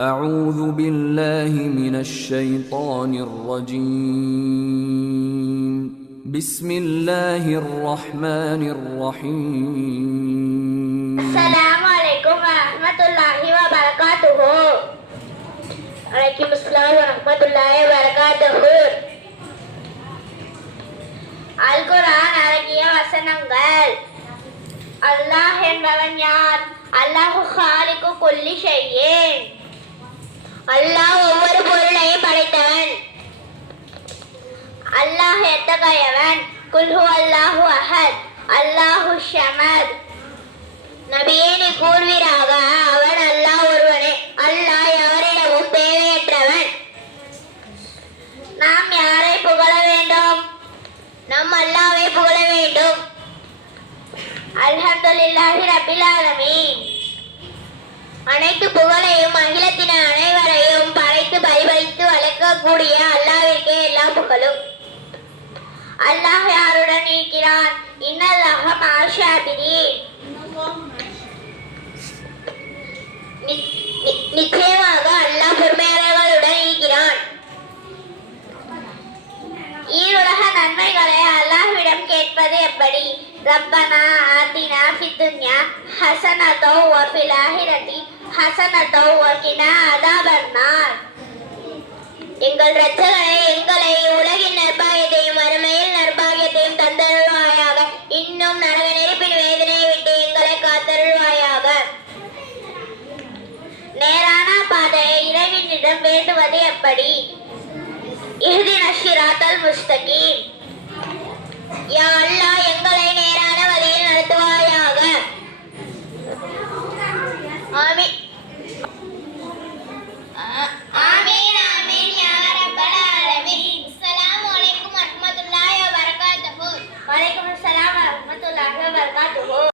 أعوذ بالله من الشيطان الرجيم بسم الله الرحمن الرحيم السلام عليكم ورحمة الله وبركاته. عليكم السلام ورحمة الله وبركاته. அல் குர்ஆன் அழகிய வசனங்கள். அல்லாஹ் என்பவன் யார்? அல்லாஹு காலிகு குல்லி ஷைஇன். அல்லாஹ் ஒவ்வொரு பொருளையும் படைத்தவன். அல்லாஹ் எத்தகையவன்? குல் ஹுவல்லாஹு அஹத் அல்லாஹு ஸமத். நபியே, நீ கூறுவீராக, அவன் அல்லாஹ் ஒருவனே, அல்லாஹ் எவரிடமும் தேவையற்றவன். நாம் யாரை புகழ வேண்டும்? நம் அல்லாஹ்வை புகழ வேண்டும். அல்ஹம்துலில்லாஹி ரப்பில் ஆலமீன். அனைத்து புகழையும் அகிலத்தின் அனைவரையும் படைத்து பரிபாலித்து வளர்க்கக்கூடிய அல்லாஹ்விற்கே எல்லா புகழும். அல்லாஹ் யாருடன் இருக்கிறான்? இன்னல்லாஹ மஅஷாபிரீன். நிச்சயமாக அல்லாஹ் பொறுமையாளர்களுடன் இருக்கிறான். ஈருலக நன்மைகளை அல்லாஹ்விடம் கேட்பது எப்படி? ரப்பனா ஆதினா ஃபித்துன்யா ஹஸனத்தோ வ ஃபில் ஆஹிரத்தி ஹஸனத்தோ வ கினா அஸாபன்னார். எங்கள் இரட்சகனே, எங்களை உலகின் நற்பாகியத்தையும் மறுமையில் நற்பாகியத்தையும் தந்தருள்வாயாக. இன்னும் நரக நெருப்பின் வேதனையை விட்டு எங்களை காத்தருள்வாயாக. நேரான பாதையை இறைவனிடம் வேண்டுவது எப்படி? இஹ்தின ஸிராத்தல் முஸ்தகீம். யா அல்லாஹ், எங்கள்